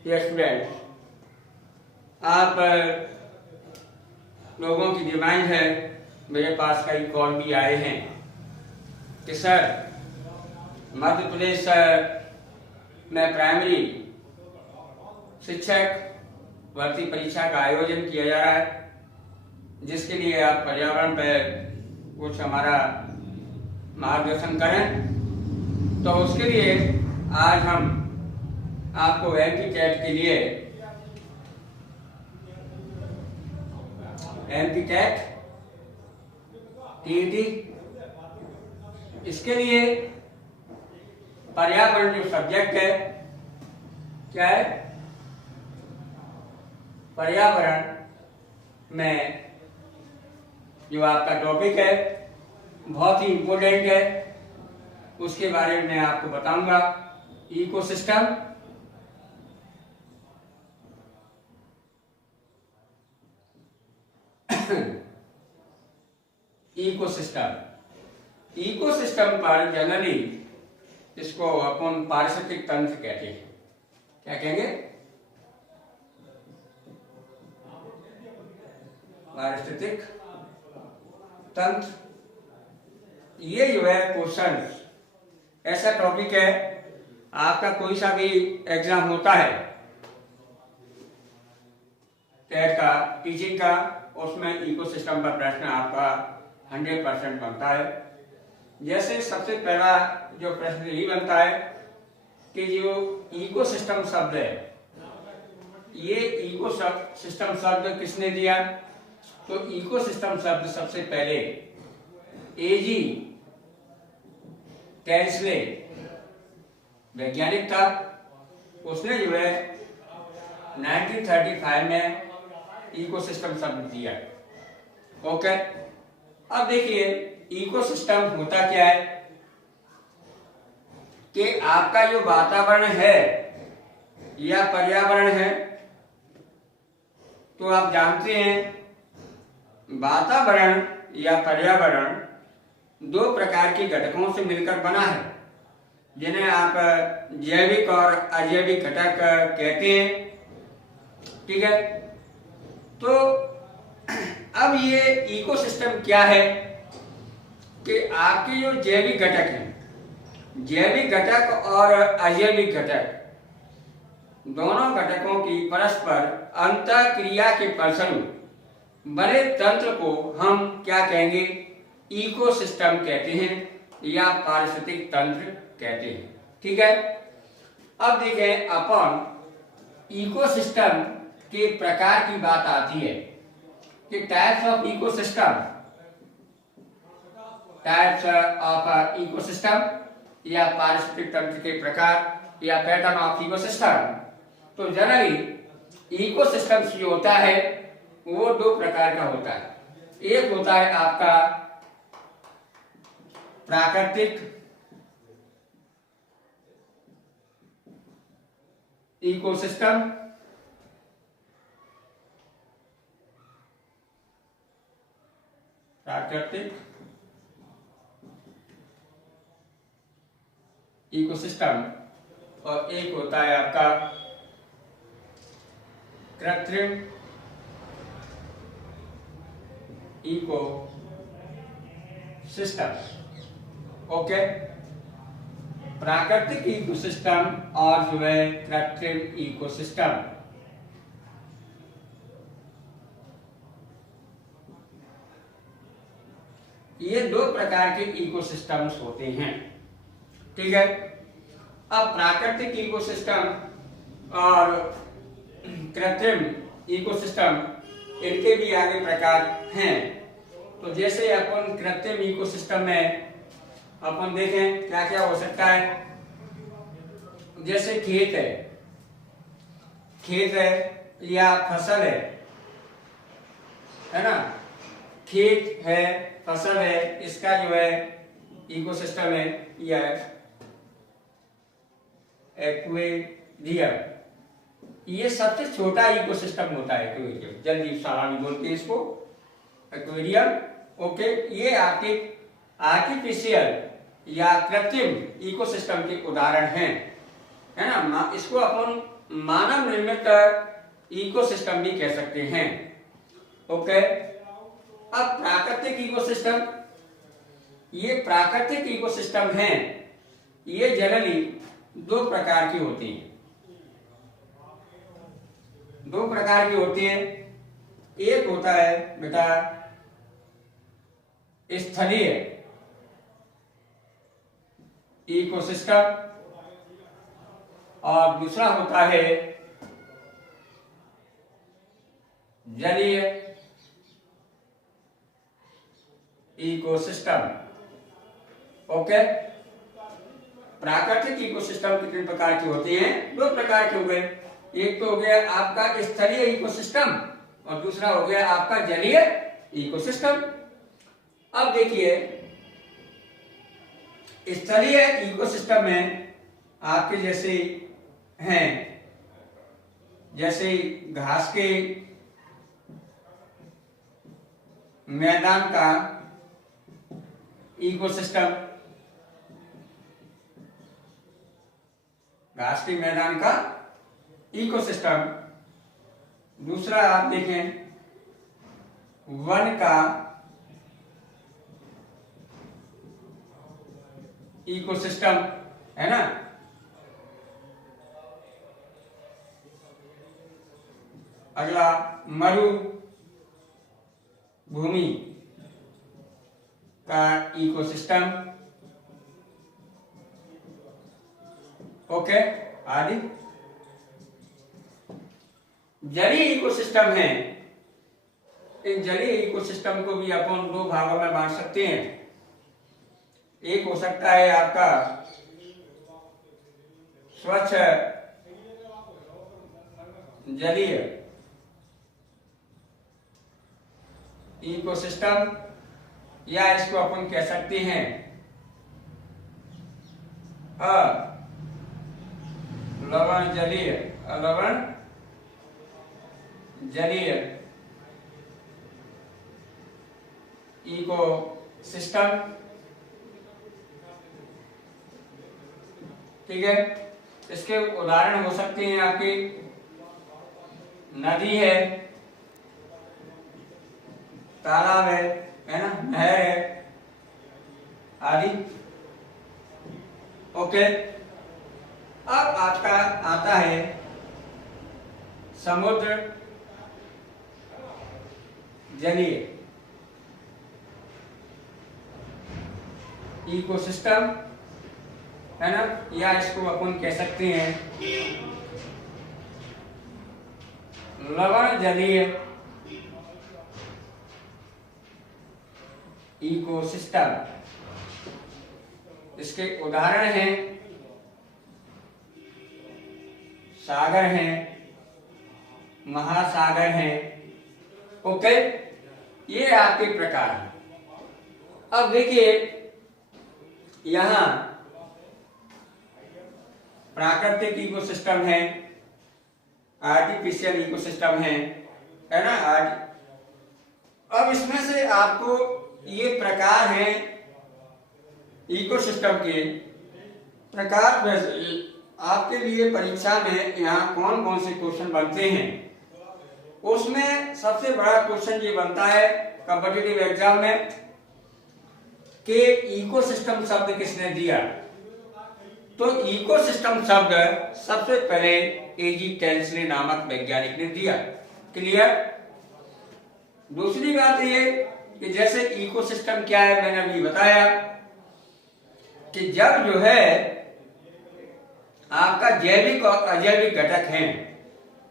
Students, आप लोगों की डिमांड है, मेरे पास कई कॉल भी आए हैं कि सर मध्य प्रदेश में प्राइमरी शिक्षक भर्ती परीक्षा का आयोजन किया जा रहा है, जिसके लिए आप पर्यावरण पर कुछ हमारा मार्गदर्शन करें। तो उसके लिए आज हम आपको एमपीटेट के लिए एमपीटेट टीईटी इसके लिए पर्यावरण जो सब्जेक्ट है, क्या है, पर्यावरण में जो आपका टॉपिक है बहुत ही इम्पोर्टेंट है, उसके बारे में मैं आपको बताऊंगा। इकोसिस्टम, इकोसिस्टम पर जनरली इसको अपन पारिस्थितिक तंत्र कहते हैं। क्या कहेंगे? पारिस्थितिक तंत्र। ये जो है क्वेश्चन, ऐसा टॉपिक है, आपका कोई सा भी एग्जाम होता है टेट का, टीचिंग का, उसमें इकोसिस्टम का प्रश्न आपका 100% बनता है। जैसे सबसे पहला जो प्रश्न यही बनता है कि जो इकोसिस्टम शब्द है, ये इकोसिस्टम शब्द किसने दिया? तो इकोसिस्टम शब्द सबसे पहले एजी टेंसले वैज्ञानिक था, उसने जो है 1935 में इकोसिस्टम शब्द दिया। ओके, अब देखिए इकोसिस्टम होता क्या है कि आपका जो वातावरण है या पर्यावरण है, तो आप जानते हैं वातावरण या पर्यावरण दो प्रकार के घटकों से मिलकर बना है, जिन्हें आप जैविक और अजैविक घटक कहते हैं। ठीक है, तो अब ये इकोसिस्टम क्या है कि आपके जो जैविक घटक हैं, जैविक घटक और अजैविक घटक, दोनों घटकों की परस्पर अंतःक्रिया के फलस्वरूप बने तंत्र को हम क्या कहेंगे? इकोसिस्टम कहते हैं या पारिस्थितिक तंत्र कहते हैं। ठीक है, अब देखें अपन इकोसिस्टम के प्रकार की बात आती है कि टाइप्स ऑफ इकोसिस्टम, या पारिस्थितिक तंत्र के प्रकार या पैटर्न ऑफ इकोसिस्टम। तो जनरली इकोसिस्टम जो होता है वो दो प्रकार का होता है। एक होता है आपका प्राकृतिक इकोसिस्टम, प्राकृतिक इकोसिस्टम, और एक होता है आपका कृत्रिम इकोसिस्टम। ओके, प्राकृतिक इकोसिस्टम और जो है कृत्रिम इकोसिस्टम। ये दो प्रकार के इकोसिस्टम्स होते हैं। ठीक है, अब प्राकृतिक इकोसिस्टम और कृत्रिम इकोसिस्टम, इनके भी आगे प्रकार हैं। तो जैसे अपन कृत्रिम इकोसिस्टम में अपन देखें क्या क्या हो सकता है। जैसे खेत है या फसल है ना, खेत है, फसल है, इसका जो है इकोसिस्टम है या एक्वेरियम। ये सबसे छोटा इकोसिस्टम होता है एक्वेरियम, जल्दी सालानी बोलते हैं इसको, एक्वेरियम। ओके, ये आपके आर्टिफिशियल या कृत्रिम इकोसिस्टम के उदाहरण हैं। है ना। इसको अपन मानव निर्मित इकोसिस्टम भी कह सकते हैं। ओके, अब प्राकृतिक इकोसिस्टम, ये प्राकृतिक इकोसिस्टम हैं, ये जनरली दो प्रकार की होती हैं। दो प्रकार की होती हैं। एक होता है बेटा स्थलीय इकोसिस्टम और दूसरा होता है जलीय इकोसिस्टम। ओके, प्राकृतिक इकोसिस्टम कितने प्रकार की होती हैं? दो प्रकार के हो गए। एक तो हो गया आपका स्थलीय इकोसिस्टम और दूसरा हो गया आपका जलीय इकोसिस्टम। अब देखिए, स्थलीय इकोसिस्टम में आपके जैसे हैं, जैसे घास के मैदान का इकोसिस्टम, घास के मैदान का इकोसिस्टम। दूसरा आप देखें वन का इकोसिस्टम, है ना। अगला मरु भूमि का इकोसिस्टम। ओके, आदि जलीय इकोसिस्टम है। इन जलीय इकोसिस्टम को भी अपन दो भागों में बांट सकते हैं। एक हो सकता है आपका स्वच्छ जलीय इकोसिस्टम, या इसको अपन कह सकते हैं लवण जलीय, लवण जलीय इकोसिस्टम। ठीक है, इसके उदाहरण हो सकते हैं आपकी नदी है, तालाब है ना, नहर है आदि। ओके, अब आपका आता है समुद्र जलीय इकोसिस्टम, है ना, या इसको अपन कह सकते हैं लवण जलीय इकोसिस्टम। इसके उदाहरण हैं सागर हैं, महासागर हैं। ओके, ये आपके प्रकार हैं। अब देखिए, यहां प्राकृतिक इकोसिस्टम है, आर्टिफिशियल इकोसिस्टम है ना। अब इसमें से आपको ये प्रकार हैं इकोसिस्टम के प्रकार। आपके लिए परीक्षा में यहाँ कौन कौन से क्वेश्चन बनते हैं, उसमें सबसे बड़ा क्वेश्चन ये बनता है कॉम्पिटिटिव एग्जाम में कि इकोसिस्टम शब्द किसने दिया। तो इकोसिस्टम शब्द सबसे पहले एजी टेल्सले नामक वैज्ञानिक ने दिया। क्लियर। दूसरी बात ये कि जैसे इकोसिस्टम क्या है, मैंने अभी बताया कि जब जो है आपका जैविक और अजैविक घटक हैं,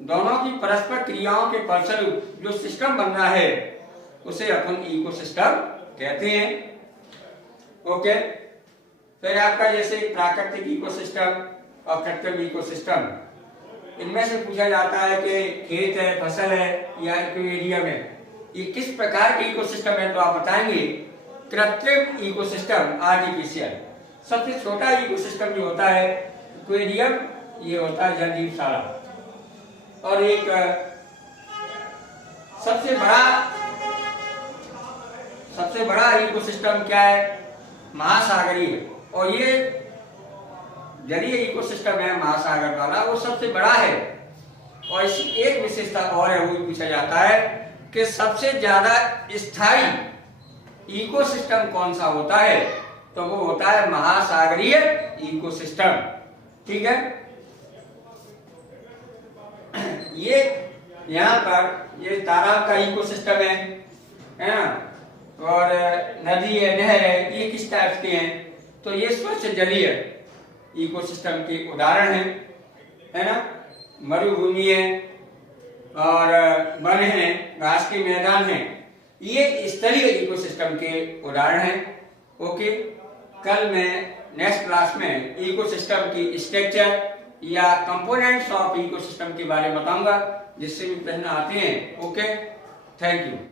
दोनों की परस्पर क्रियाओं के फलस्वरूप जो सिस्टम बन रहा है उसे अपन इकोसिस्टम कहते हैं। ओके, फिर आपका जैसे प्राकृतिक इकोसिस्टम और कृत्रिम इकोसिस्टम, इनमें से पूछा जाता है कि खेत है, फसल है या एक्वेरियम है, ये किस प्रकार के इकोसिस्टम है, तो आप बताएंगे कृत्रिम इकोसिस्टम, आर्टिफिशियल। सबसे छोटा इकोसिस्टम जो होता है एक्वेरियम, ये होता है जलजीवशाला। और एक सबसे बड़ा इकोसिस्टम क्या है, महासागरीय। और ये जलीय इकोसिस्टम है महासागर वाला, वो सबसे बड़ा है। और इसकी एक विशेषता और है, वो पूछा जाता है कि सबसे ज्यादा स्थायी इकोसिस्टम कौन सा होता है, तो वो होता है महासागरीय इकोसिस्टम। ठीक है, ये यहाँ पर ये तालाब का इकोसिस्टम है ना, और नदी है, नहर है, ये किस टाइप के हैं, तो ये स्वच्छ जलीय इकोसिस्टम के उदाहरण है ना। मरुभूमि है और वन है, घास के मैदान है, ये स्थलीय इकोसिस्टम के उदाहरण हैं। ओके, कल मैं नेक्स्ट क्लास में इकोसिस्टम की स्ट्रक्चर या कंपोनेंट्स ऑफ इकोसिस्टम के बारे में बताऊंगा, जिससे भी प्रश्न आते हैं। Okay, thank you.